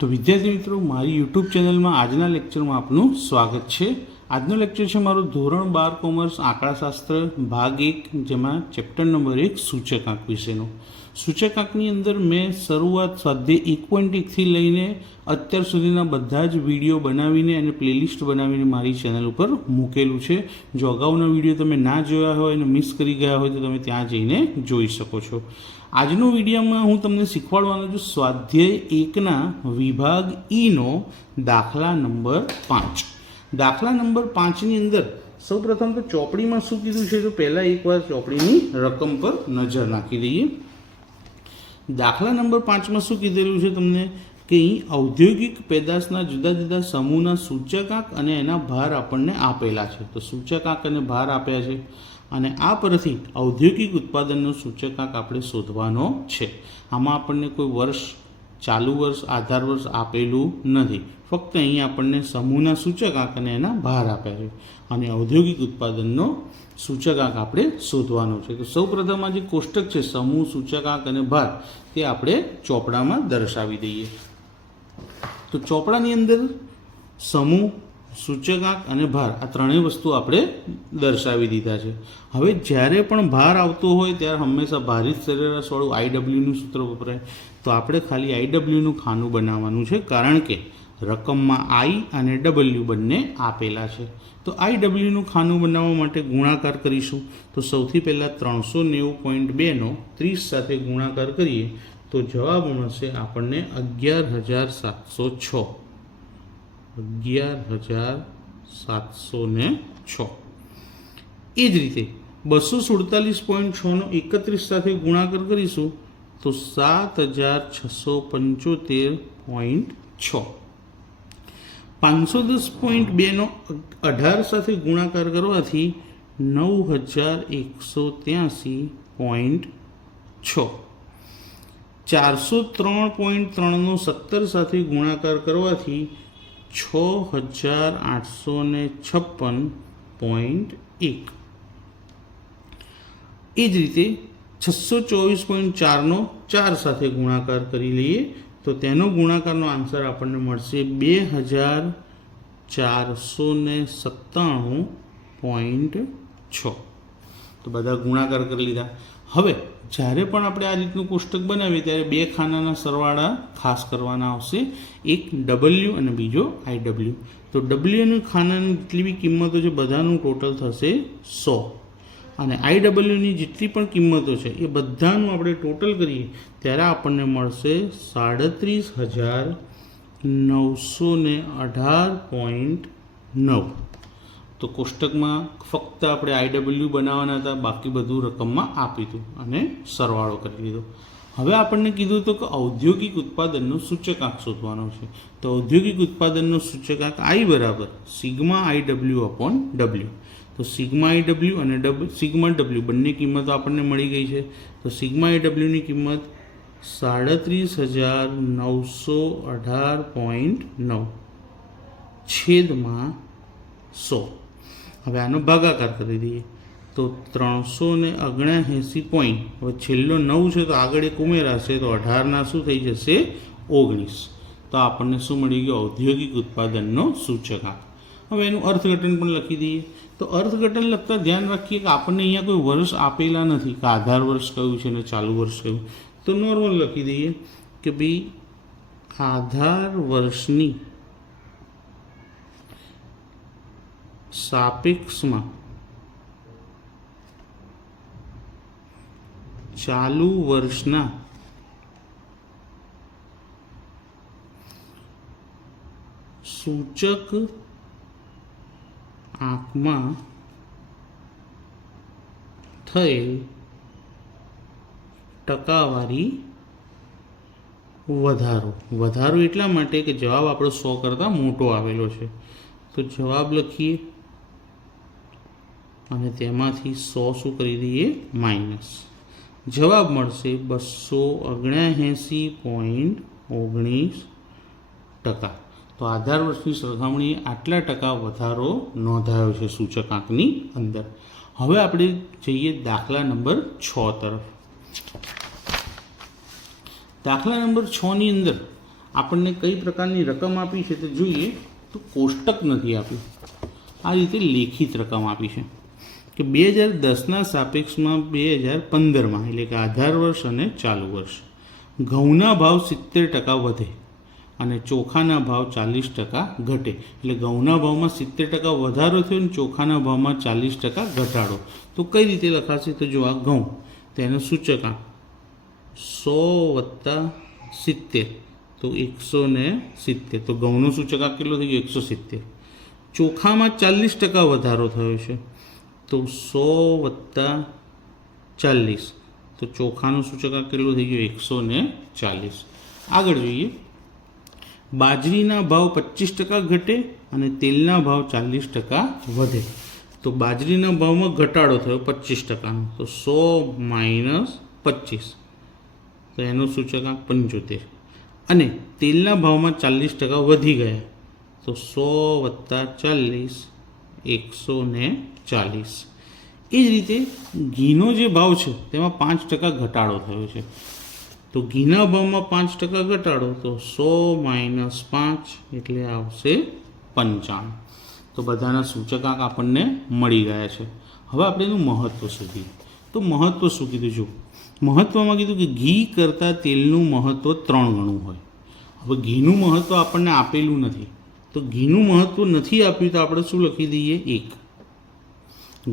તો વિદ્યાર્થી મિત્રો, મારી યુટ્યુબ ચેનલમાં આજના લેક્ચરમાં આપનું સ્વાગત છે। આજનો લેક્ચર છે મારું ધોરણ 12 કોમર્સ આંકડાશાસ્ત્ર ભાગ 1, જેમાં ચેપ્ટર નંબર 1 સૂચકાંક વિશેનો। સૂચકાંકની અંદર મેં શરૂઆત સ્વાધ્યાય 1.1 થી લઈને અત્યાર સુધીના બધા જ વિડીયો બનાવીને અને પ્લેલિસ્ટ બનાવીને મારી ચેનલ ઉપર મૂકેલું છે। જો અગાઉના વિડીયો તમે ના જોયા હોય અને મિસ કરી ગયા હોય તો તમે ત્યાં જઈને જોઈ શકો છો। આજનો વિડીયોમાં હું તમને શીખવાડવાનો છું સ્વાધ્યાય 1ના વિભાગ ઈનો દાખલા નંબર 5। દાખલા નંબર 5ની અંદર સૌપ્રથમ તો ચોપડીમાં શું કીધું છે તો પહેલાં એકવાર ચોપડીની રકમ પર નજર નાખી દઈએ। દાખલા નંબર 5માં શું કીધેલું છે તમને કે અહીં ઔદ્યોગિક પેદાશના જુદા જુદા સમૂહના સૂચકાંક અને એના ભાર આપણને આપેલા છે। તો સૂચકાંક અને ભાર આપ્યા છે અને આ પરથી ઔદ્યોગિક ઉત્પાદનનો સૂચકાંક આપણે શોધવાનો છે। આમાં આપણને કોઈ વર્ષ, ચાલુ વર્ષ, આધાર વર્ષ આપેલું નથી, ફક્ત અહીં આપણને સમૂહના સૂચકાંક અને એના ભાર આપ્યા છે અને ઔદ્યોગિક ઉત્પાદનનો સૂચકાંક આપણે શોધવાનો છે। તો સૌપ્રથમ આ જે કોષ્ટક છે સમૂહ, સૂચકાંક અને ભાર, તે આપણે ચોપડામાં દર્શાવી દઈએ। તો ચોપડાની અંદર સમૂહ, સૂચકાંક અને ભાર આ ત્રણેય વસ્તુ આપણે દર્શાવી દીધા છે। હવે જ્યારે પણ ભાર આવતો હોય ત્યારે હંમેશા ભારિત સરેરાશવાળું IWનું સૂત્ર વપરાય। તો આપણે ખાલી IWનું ખાનું બનાવવાનું છે, કારણ કે રકમમાં I અને W બંને આપેલા છે। તો IWનું ખાનું બનાવવા માટે ગુણાકાર કરીશું। તો સૌથી પહેલાં 390.2નો 30 સાથે ગુણાકાર કરીએ તો જવાબ મળશે આપણને 11,706। 11,706। એ જ રીતે 247.6નો 31 સાથે ગુણાકાર કરીશું તો 7,675.6। 510.2નો 18 સાથે ગુણાકાર કરવાથી 9,183.6। 403.3નો 17 સાથે ગુણાકાર કરવાથી 6,856.1। એ જ રીતે 624.4નો 4 સાથે ગુણાકાર કરી લઈએ તો તેનો ગુણાકારનો આન્સર આપણને મળશે 2,497.6। તો બધા ગુણાકાર કરી લીધા। હવે જ્યારે પણ આપણે આ રીતનું કોષ્ટક બનાવીએ ત્યારે બે ખાનાના સરવાળા ખાસ કરવાના આવશે, એક W અને બીજો IW। તો W અને ખાનાની જેટલી બી કિંમતો છે બધાનું ટોટલ થશે 100 અને IWની જેટલી પણ કિંમતો છે એ બધાનું આપણે ટોટલ કરીએ ત્યારે આપણને મળશે 37,918.9। તો કોષ્ટકમાં ફક્ત આપણે IW બનાવવાના હતા, બાકી બધું રકમમાં આપી હતું અને સરવાળો કરી લીધો। હવે આપણને કીધું હતું કે ઔદ્યોગિક ઉત્પાદનનો સૂચકાંક શોધવાનો છે। તો ઔદ્યોગિક ઉત્પાદનનો સૂચકાંક I બરાબર સિગ્મા IW/W। તો સિગ્મા IW અને સિગ્મા W બંને કિંમતો આપણને મળી ગઈ છે। તો સિગ્મા IWની કિંમત 37,918.9 છેદમાં 100। હવે આનો ભાગાકાર કરી દઈએ તો 379 પોઈન્ટ, હવે છેલ્લો 9 છે તો આગળ એક ઉમેરાશે તો 18ના શું થઈ જશે 19। તો આપણને શું મળી ગયું ઔદ્યોગિક ઉત્પાદનનો સૂચકાંક। હવે એનું અર્થઘટન પણ લખી દઈએ। તો અર્થઘટન લખતા ધ્યાન રાખીએ કે આપણને અહીંયા કોઈ વર્ષ આપેલા નથી કે આધાર વર્ષ કયું છે અને ચાલુ વર્ષ કયું। તો નોર્મલ લખી દઈએ કે ભાઈ આધાર વર્ષની સાપેક્ષમાં ચાલુ વર્ષના સૂચક આંકમાં થયેલ ટકાવારી વધારો એટલા માટે કે જવાબ આપણો 100 કરતાં મોટો આવેલો છે। તો જવાબ લખીએ અને તેમાંથી 100 શું કરી દઈએ માઇનસ। જવાબ મળશે 279.19%। તો આધાર વર્ષની સરખામણીએ આટલા ટકા વધારો નોંધાયો છે સૂચકાંકની અંદર। હવે આપણે જઈએ દાખલા નંબર 6 તરફ। દાખલા નંબર 6 ની અંદર આપણને કઈ પ્રકારની રકમ આપી છે તે જોઈએ તો કોષ્ટક નથી આપ્યું, આ રીતે લેખિત રકમ આપી છે કે 2010ના સાપેક્ષમાં 2015માં એટલે કે આધાર વર્ષ અને ચાલુ વર્ષ ઘઉંના ભાવ 70% વધે અને ચોખાના ભાવ 40% ઘટે. એટલે ઘઉંના ભાવમાં 70% વધારો થયો અને ચોખાના ભાવમાં 40% ઘટાડો. તો કઈ રીતે લખાશે? તો જો આ ઘઉં તેનો સૂચકાંક 100 + 70 તો 170. તો ઘઉંનો સૂચકાંક કેટલો થઈ ગયો? 170. ચોખામાં 40% વધારો થયો છે તો 100 + 40 તો ચોખાનો સૂચકાંક કેટલો થઈ ગયો? 140. આગળ જોઈએ, બાજરીના ભાવ 25% ઘટે અને તેલના ભાવ 40% વધે. તો બાજરીના ભાવમાં ઘટાડો થયો 25%નો તો 100 - 25 તો એનો સૂચકાંક 75. અને તેલના ભાવમાં 40% વધી ગયા તો 100 + 40 140. એ જ રીતે ઘીનો જે ભાવ છે તેમાં 5% ઘટાડો થયો છે. તો ઘીના ભાવમાં 5% ઘટાડો તો 100 - 5 એટલે આવશે 95. તો બધાના સૂચકાંક આપણને મળી ગયા છે. હવે આપણે એનું મહત્ત્વ શોધીએ. તો મહત્ત્વ શું કીધું? જો મહત્ત્વમાં કીધું કે ઘી કરતાં તેલનું મહત્ત્વ 3 ગણું હોય. હવે ઘીનું મહત્ત્વ આપણને આપેલું નથી, તો ઘીનું મહત્ત્વ નથી આપ્યું તો આપણે શું લખી દઈએ? 1.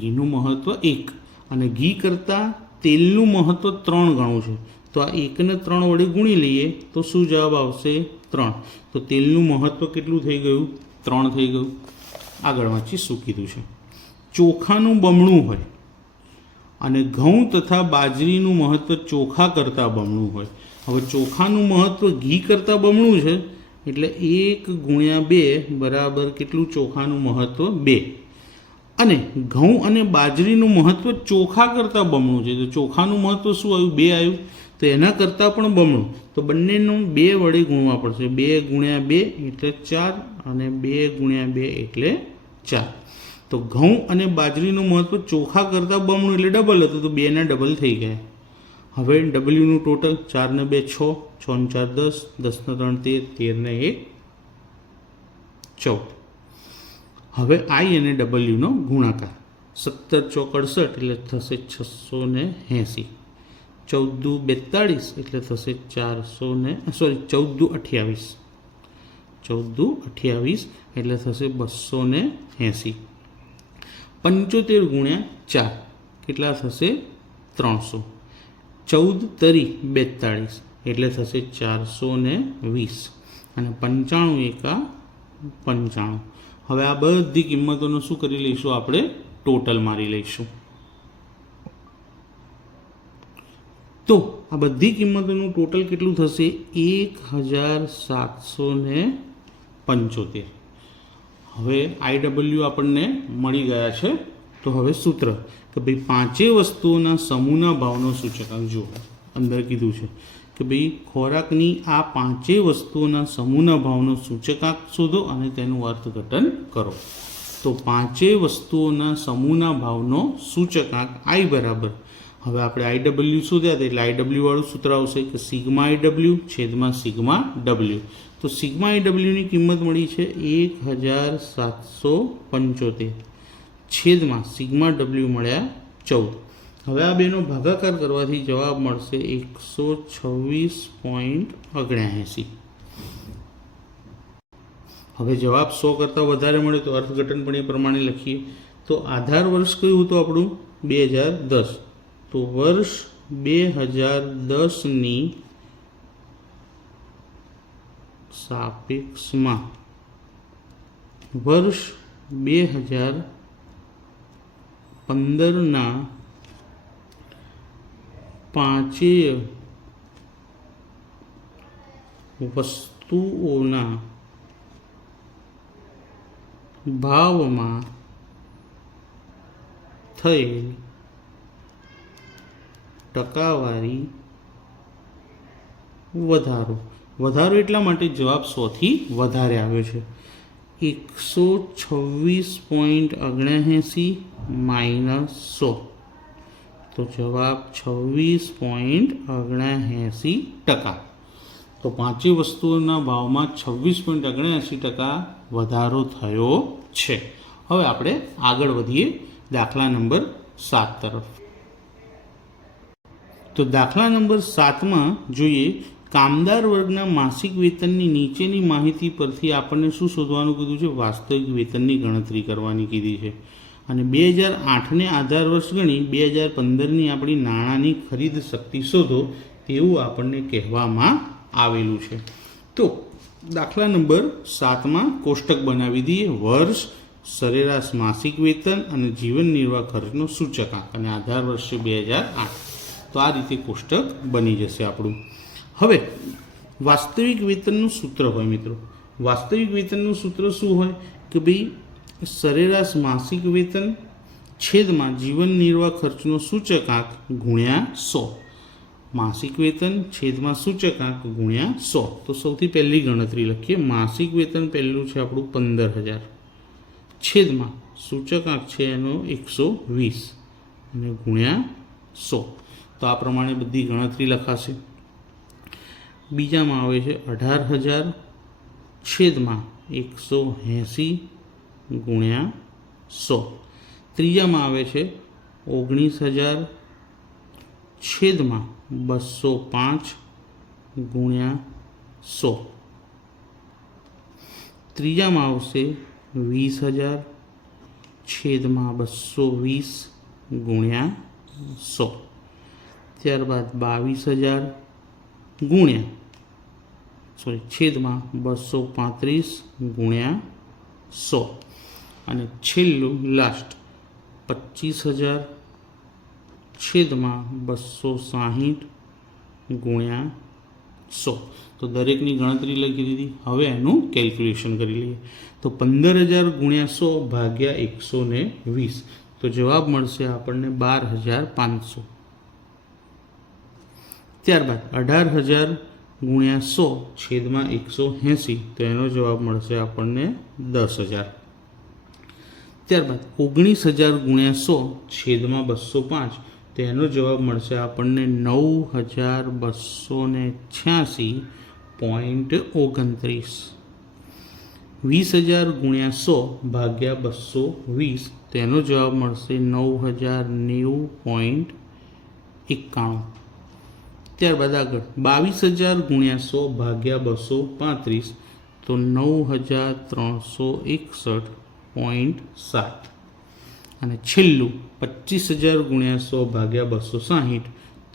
ઘીનું મહત્ત્વ 1 અને ઘી કરતાં તેલનું મહત્ત્વ 3 ગણું છે. તો આ 1ને 3 વડે ગુણી લઈએ તો શું જવાબ આવશે? 3. તો તેલનું મહત્ત્વ કેટલું થઈ ગયું? 3 થઈ ગયું. આગળ વાંચી શું કીધું છે? ચોખાનું બમણું હોય અને ઘઉં તથા બાજરીનું મહત્ત્વ ચોખા કરતાં બમણું હોય. હવે ચોખાનું મહત્ત્વ ઘી કરતાં બમણું છે એટલે 1 × 2 બરાબર કેટલું? ચોખાનું મહત્ત્વ 2. અને ઘઉં અને બાજરીનું મહત્ત્વ ચોખા કરતાં બમણું છે. તો ચોખાનું મહત્ત્વ શું આવ્યું? 2 આવ્યું. તો એના કરતાં પણ બમણું. તો બંનેનું 2 વડે ગુણવા પડશે. 2 × 2 એટલે 4 અને 2 × 2 એટલે 4. તો ઘઉં અને બાજરીનું મહત્ત્વ ચોખા કરતાં બમણું એટલે ડબલ હતું, તો 2ના ડબલ થઈ ગયા. હવે ડબલ્યુનું ટોટલ 4 ને 2 6, 6 ને 4 10, 10 ને 3 13, 13 ને 1 14. હવે આઈ અને ડબલ્યુનો ગુણાકાર 17 × 4 = 68 એટલે થશે 680. 14 × 2 = 42 એટલે થશે 14 × 28 એટલે થશે 280. 75 × 4 કેટલા થશે? 300. 14 તરી 42 એટલે થશે 420 અને 95 એકા 95. હવે આ બધી કિંમતોનો શું કરી લઈશું? આપણે ટોટલ મારી લઈશું. તો આ બધી કિંમતોનું ટોટલ કેટલું થશે? 1775. હવે IW આપણને મળી ગયા છે. તો હવે સૂત્ર કે ભાઈ 5 વસ્તુઓના સમૂહના ભાવનો સૂચકાંક જુઓ. અંદર કીધું છે કે ભાઈ ખોરાકની આ 5 વસ્તુઓના સમૂહના ભાવનો સૂચકાંક શોધો અને તેનું અર્થઘટન કરો. તો 5 વસ્તુઓના સમૂહના ભાવનો સૂચકાંક I બરાબર, હવે આપણે IW શોધ્યા હતા એટલે IW વાળું સૂત્ર આવશે કે σIW / σW. તો σIWની કિંમત મળી છે 1775 છેદમાં σW મળ્યા 14. હવે આ બેનો ભાગાકાર કરવાથી જવાબ મળશે 126.79. હવે જવાબ 100 કરતાં વધારે મળે તો અર્થઘટન પણ એ પ્રમાણે લખીએ. તો આધાર વર્ષ કયું હતું આપણું? 2010. તો વર્ષ 2010ની સાપેક્ષમાં વર્ષ 2015ના 5 વસ્તુઓના ભાવમાં થયેલ ટકાવારી વધારો એટલા માટે જવાબ 100થી વધારે આવ્યો છે. 126.79 - 100 તો જવાબ 26.79%. તો પાંચેય વસ્તુઓના ભાવમાં 26.79% વધારો થયો છે. હવે આપણે આગળ વધીએ દાખલા નંબર 7 તરફ. તો દાખલા નંબર 7માં જોઈએ, કામદાર વર્ગના માસિક વેતનની નીચેની માહિતી પરથી આપણને શું શોધવાનું કીધું છે? વાસ્તવિક વેતનની ગણતરી કરવાની કીધી છે. અને 2008ને આધાર વર્ષ ગણી 2015ની આપણી નાણાંની ખરીદ શક્તિ શોધો તેવું આપણને કહેવામાં આવેલું છે. તો દાખલા નંબર 7માં કોષ્ટક બનાવી દઈએ. વર્ષ, સરેરાશ માસિક વેતન અને જીવન નિર્વાહ ખર્ચનો સૂચકાંક અને આધાર વર્ષ છે 2008. તો આ રીતે કોષ્ટક બની જશે આપણું. હવે વાસ્તવિક વેતનનું સૂત્ર હોય મિત્રો. વાસ્તવિક વેતનનું સૂત્ર શું હોય કે ભાઈ સરેરાશ માસિક વેતન છેદમાં જીવન નિર્વાહ ખર્ચનો સૂચકાંક ગુણ્યા 100. માસિક વેતન છેદમાં સૂચકાંક ગુણ્યા 100. તો સૌથી પહેલી ગણતરી લખીએ. માસિક વેતન પહેલું છે આપણું 15,000 છેદમાં સૂચકાંક છે એનો 120 અને ગુણ્યા 100. તો આ પ્રમાણે બધી ગણતરી લખાશે. બીજામાં આવે છે 18,000 છેદમાં 180 ગુણ્યા 100. ત્રીજામાં આવે છે 19,000 છેદમાં 205 ગુણ્યા 100. ત્રીજામાં આવશે 20,000 છેદમાં 220 ગુણ્યા 100. ત્યારબાદ 22,000 ગુણ્યા છેદમાં 235 ગુણ્યા 100. અને છેલ્લું લાસ્ટ 25,000 છેદમાં 260 ગુણ્યા 100. તો દરેકની ગણતરી લખી દીધી. હવે એનું કેલ્ક્યુલેશન કરી લઈએ. તો 15,000 ગુણ્યા 100 ભાગ્યા 120. તો જવાબ મળશે આપણને 12,500. ત્યારબાદ 18,000 ગુણ્યા 100 છેદમાં 180. તો એનો જવાબ મળશે આપણને 10,000. ત્યારબાદ 19,000 ગુણ્યા 100 છેદમાં 205. તો એનો જવાબ મળશે આપણને 9,286.29. 20,000 ગુણ્યા 100 ભાગ્યા 220. તો એનો જવાબ મળશે 9,090.91. ત્યારબાદ આગળ 22,000 ગુણ્યા 100 ભાગ્યા 235. તો 9,361.7. અને છેલ્લું 25,000 ગુણ્યા 100 ભાગ્યા 260.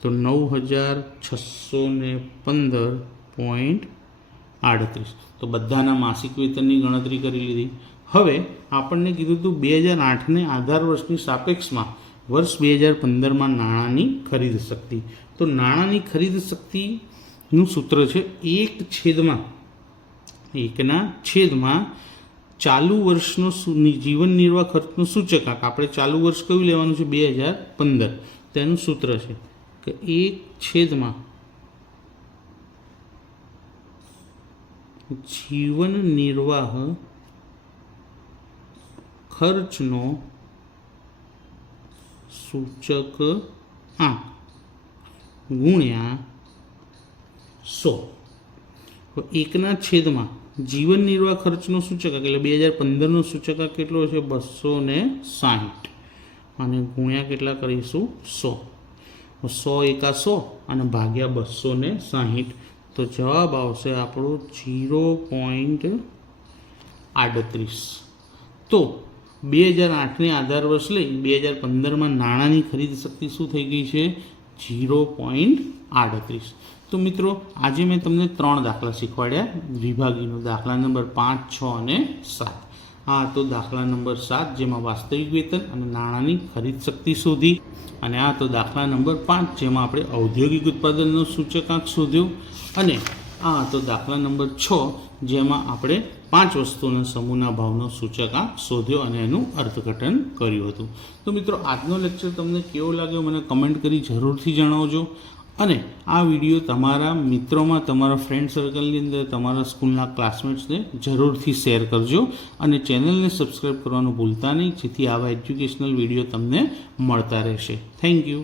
તો 9,615.38. તો બધાના માસિક વેતનની ગણતરી કરી લીધી. હવે આપણને કીધું હતું 2008ને આધાર વર્ષની સાપેક્ષમાં વર્ષ 2015માં નાણાંની ખરીદ શક્તિ. તો નાણાંની ખરીદ શક્તિનું સૂત્ર છે 1/1 ચાલુ વર્ષનો જીવન નિર્વાહ ખર્ચનો સૂચકાંક. આપણે ચાલુ વર્ષ કયું લેવાનું છે? 2015. તેનું સૂત્ર છે કે 1/, જીવન નિર્વાહ ખર્ચનો સૂચકાંક ગુણ્યા 100. તો 1/, જીવન નિર્વાહ ખર્ચનો સૂચકાંક એટલે 2015નો સૂચકાંક કેટલો છે? 260 અને ગુણ્યા કેટલા કરીશું? 100. 100 એકા 100 અને ભાગ્યા 260. તો જવાબ આવશે આપણો 0.38. તો 2008ને આધાર વર્ષ લઈ 2015માં નાણાંની ખરીદ શક્તિ શું થઈ ગઈ છે? 0.38. તો મિત્રો આજે મેં તમને 3 દાખલા શીખવાડ્યા વિભાગીનો. દાખલા નંબર 5, 6 અને 7. આ તો દાખલા નંબર 7 જેમાં વાસ્તવિક વેતન અને નાણાંની ખરીદ શક્તિ શોધી. અને આ તો દાખલા નંબર 5 જેમાં આપણે ઔદ્યોગિક ઉત્પાદનનો સૂચકાંક શોધ્યો. અને આ તો દાખલા નંબર 6 જેમાં આપણે 5 વસ્તુઓના સમૂહના ભાવનો સૂચકાંક શોધ્યો અને એનું અર્થઘટન કર્યું હતું. તો મિત્રો આજનો લેક્ચર તમને કેવો લાગ્યો મને કમેન્ટ કરી જરૂરથી જણાવજો. અને આ વિડીયો તમારા મિત્રોમાં, તમારા ફ્રેન્ડ સર્કલની અંદર, તમારા સ્કૂલના ક્લાસમેટ્સને જરૂરથી શેર કરજો. અને ચેનલને સબસ્ક્રાઈબ કરવાનું ભૂલતા નહીં, જેથી આવા એજ્યુકેશનલ વિડીયો તમને મળતા રહેશે. Thank you.